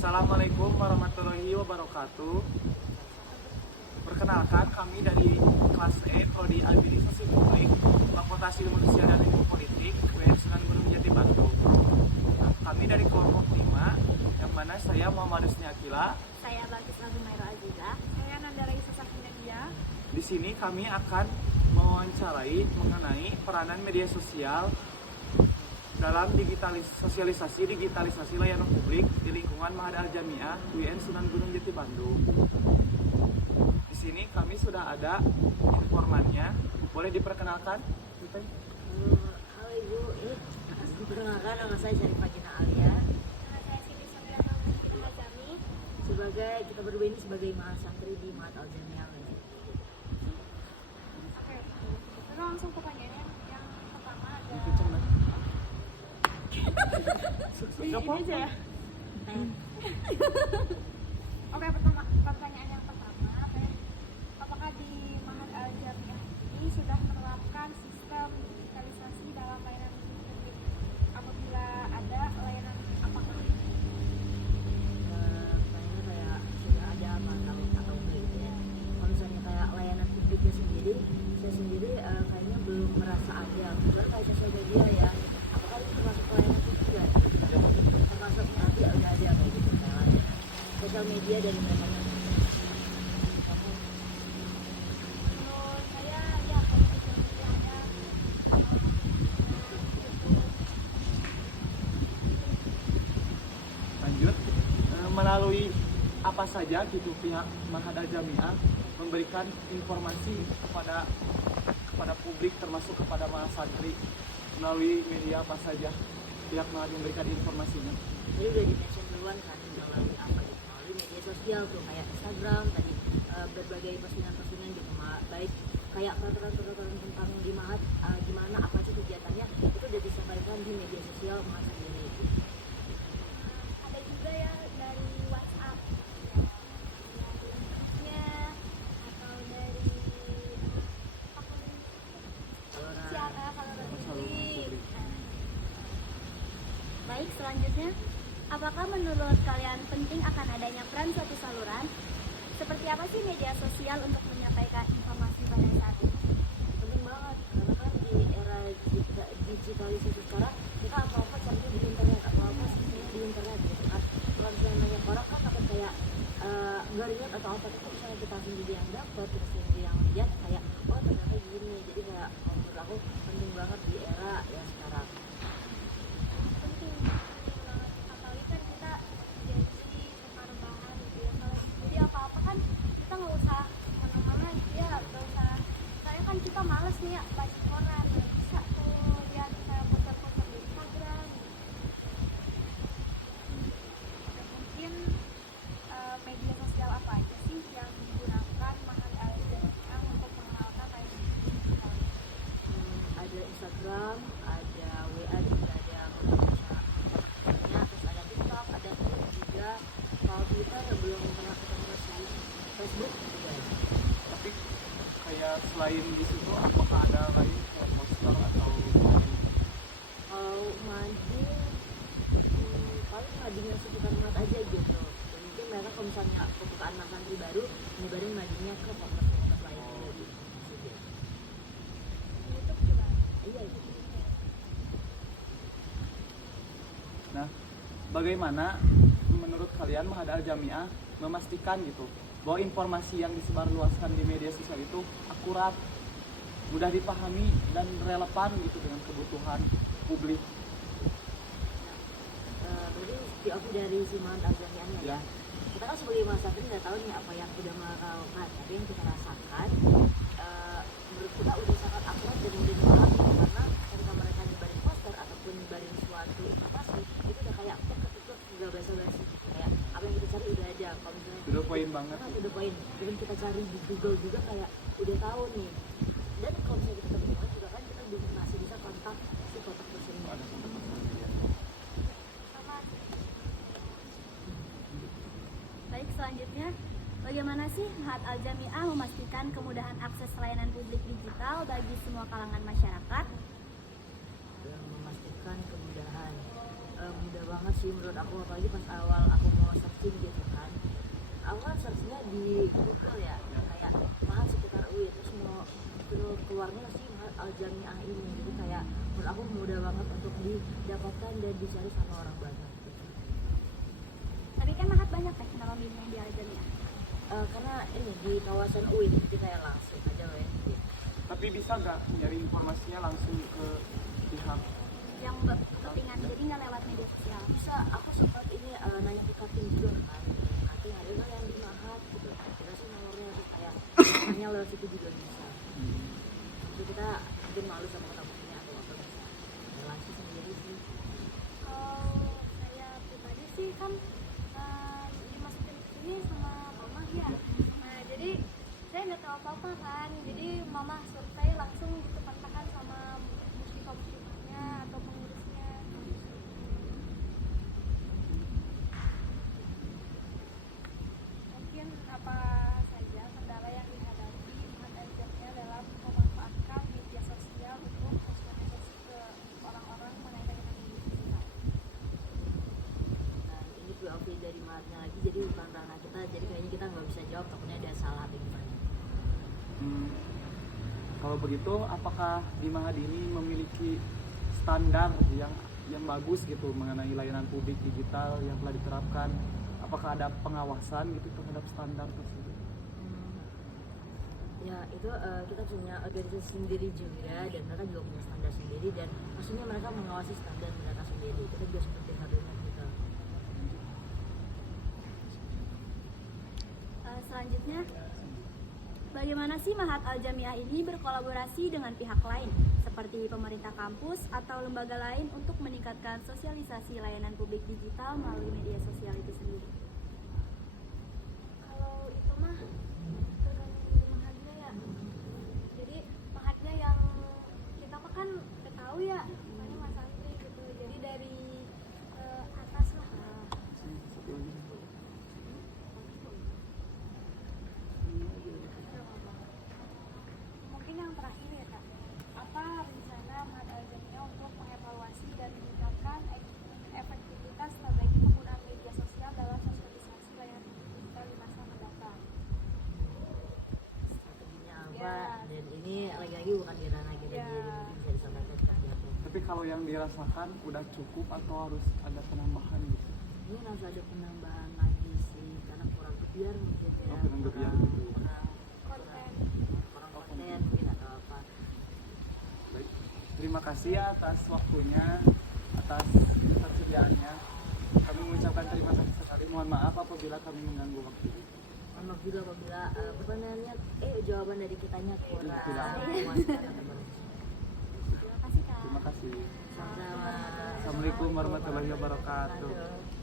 Assalamualaikum warahmatullahi wabarakatuh. Perkenalkan, kami dari kelas E Prodi Administrasi Publik, Fakultas Ilmu Sosial dan Ilmu Politik, UIN Sunan Gunung Jati Bandung. Nah, kami dari kelompok 5, yang mana saya Muhammad Husni Akila. Saya Bagus Lazumairo Aziza. Saya Nanda Raisa Sakinania. Di sini kami akan mewawancarai mengenai peranan media sosial dalam sosialisasi digitalisasi layanan publik di lingkungan Ma'had Al-Jami'ah UIN Sunan Gunung Jati Bandung. Di sini kami sudah ada informannya. Boleh diperkenalkan? Halo Ibu, perkenalkan nama saya Syarifah Gina Alia. Nama saya Siti Sofiana Hazami. Sebagai kita berdua ini sebagai mahasantri di Ma'had Al-Jami'ah. Oke, lalu langsung ke pertanyaan yang pertama ada. Ini aja ya. Oke, pertanyaan yang pertama, apakah di Ma'had Al-Jami'ah ini sudah menerapkan sistem digitalisasi dalam layanan publik? Apabila ada, layanan apakah? Kayaknya kayak sudah ada apa atau enggak gitu ya. Kalau misalnya kayak layanan publiknya sendiri, saya sendiri kayaknya belum merasa ada. Kemudian kayak sosial media ya, apakah itu termasuk layanan publik enggak? Termasuk nanti udah ada kayak gitu kayak layanan sosial media dan lain-lain. Menurut saya, ya kalau misalnya ada. Lanjut, melalui apa saja gitu pihak Ma'had Al-Jami'ah memberikan informasi kepada publik termasuk kepada mahasantri melalui media apa saja pihak Ma'had memberikan informasinya. Jadi udah di-mention duluan kan melalui apa gitu, melalui media sosial tuh kayak Instagram tadi, berbagai postingan-postingan gitu, baik kayak peraturan-peraturan tentang di Ma'had gimana apa sih kegiatannya itu udah disampaikan di media sosial Ma'had sendiri. Ada juga ya dari WhatsApp, ya, atau dari siapa kalau publik. Baik, selanjutnya, apakah menurut kalian penting akan adanya peran suatu saluran? Seperti apa sih media sosial untuk menyampaikan informasi pada saat ini? Penting banget karena kan di era digitalisasi sekarang kita apa-apa cari di internet, apa-apa semuanya di internet gitu kan. Kalau misalnya banyak orang kan takut kayak nggak relate atau apa, tapi misalnya kita sendiri yang dapat, kita sendiri yang lihat kayak oh ternyata gini. Jadi kayak menurut aku penting banget di era yang sekarang. Penting banget, apalagi kan kita jadi tukar bahan gitu ya. Kalau jadi apa-apa kan kita nggak usah kemana-mana gitu ya, nggak usah. Soalnya kan kita males nih ya baca koran, nggak bisa tuh lihat kayak foto-foto di Instagram. Dan mungkin media sosial apa aja sih yang digunakan Ma'had Al-Jami'ah untuk mengenalkan layanan digital? Ada Instagram, ada WA juga, ada beberapa terus ada TikTok, ada Twitter juga. Kalau Twitter belum pernah ketemu sih. Facebook juga ada. Tapi kayak selain di situ apakah ada lain kayak poster atau Kalau mading, paling madingnya sekitar Ma'had aja gitu. Dan mungkin mereka kalau misalnya pembukaan santri baru, nyebarin madingnya ke fakultas lain juga gitu. Di YouTube juga. Iya gitu. Nah, bagaimana menurut kalian Ma'had Al-Jami'ah memastikan gitu bahwa informasi yang disebarluaskan di media sosial itu akurat, mudah dipahami dan relevan gitu dengan kebutuhan publik? Berarti POV dari si Ma'had Al-Jami'ahnya ya. Ya. Kita kan sebagai mahasiswa nggak tahu nih apa yang udah mereka lakukan, tapi yang kita rasakan menurut kita udah sangat akurat dan mudah dipahami karena ketika mereka nyebarin poster ataupun nyebarin suatu informasi itu udah kayak ketuk nggak basa-basi, kayak apa yang kita cari udah ada. Kalau misalnya To the point banget. udah poin, even kita cari di Google juga kayak udah tahu nih. Dan kalau misalnya kita ketemu juga kan kita belum masih bisa kontak si kontak personnya. Ada Sama. Baik, selanjutnya, bagaimana sih Ma'had Al-Jami'ah memastikan kemudahan akses layanan publik digital bagi semua kalangan masyarakat? Yang memastikan kemudahan mudah banget sih menurut aku, apalagi pas awal aku mau search bekal ya kayak mahal sekitar UI terus mau keluarnya sih Mahat Al Jamiah ini, jadi kayak menurut aku mudah banget untuk didapatkan dan dicari sama orang banyak gitu. Tapi kan Mahat banyak ya nama bimbing di Al Jamiah. Karena ini di kawasan UI jadi kayak langsung aja weh gitu. Tapi bisa nggak nyari informasinya langsung ke pihak? Yang berkepentingan, jadi nggak lewat media sosial. Bisa, aku sempat ini nanya ke Kating juga kan, Kating ada nggak yang di Mahat gitu, kita sih nomornya terus kayak hanya lewat situ juga bisa. Jadi kita mungkin malu sama tamunya atau apa bisa langsung sendiri sih. Kalau saya pribadi sih kan dimasukin ke sini sama mama ya. Nah jadi saya nggak tahu apa-apa kan, jadi mama suruh saya langsung dikontakkan sama muslimah atau pengurusnya. Mungkin apa saja kendala yang dihadapi Mahat Al Jamiah dalam memanfaatkan media sosial untuk sosialisasi ke orang-orang mengenai layanan digital. Nah ini POV dari Mahatnya lagi, jadi bukan ranah kita, jadi kayaknya kita nggak bisa jawab takutnya ada salah atau gimana. Kalau begitu, apakah di Mahat ini memiliki standar yang bagus gitu mengenai layanan publik digital yang telah diterapkan? Apakah ada pengawasan gitu terhadap standar tersebut? Ya itu kita punya organisasi sendiri juga dan mereka juga punya standar sendiri dan maksudnya mereka mengawasi standar mereka sendiri. Kita juga seperti hadirnya kita. Selanjutnya, bagaimana sih Mahat Al Jamiah ini berkolaborasi dengan pihak lain seperti pemerintah kampus atau lembaga lain untuk meningkatkan sosialisasi layanan publik digital melalui media sosial itu sendiri? Kalau itu mah tergantung dari Mahatnya ya. Jadi Mahatnya yang kita mah kan udah tahu ya, misalnya Mas Andri gitu. Jadi dari atas lah. Mungkin yang terakhir ya Kak, apa rencana Mahat Al Jamiah untuk mengevaluasi dan meningkatkan efektivitas strategi penggunaan media sosial dalam sosialisasi layanan digital di masa mendatang? Strateginya apa? Ya. Dan ini lagi-lagi bukan di ranah kita, Ya. jadi mungkin bisa disampaikan ke pihak lain. Tapi kalau yang dirasakan udah cukup atau harus ada penambahan gitu? Ini harus ada penambahan lagi sih karena kurang gebiar mungkin ya. Oh, kurang gebiar. Konten. Kurang konten mungkin atau apa. Baik. Terima kasih ya atas waktunya, atas ketersediaannya. Kami mengucapkan terima kasih sekali. Mohon maaf apabila kami mengganggu waktu. Mohon maaf juga apabila pertanyaannya jawaban dari kitanya kurang Tidak. memuaskan atau bagus. Terima kasih Kak. Terima kasih. Sama-sama. Assalamualaikum warahmatullahi wabarakatuh. Aduh.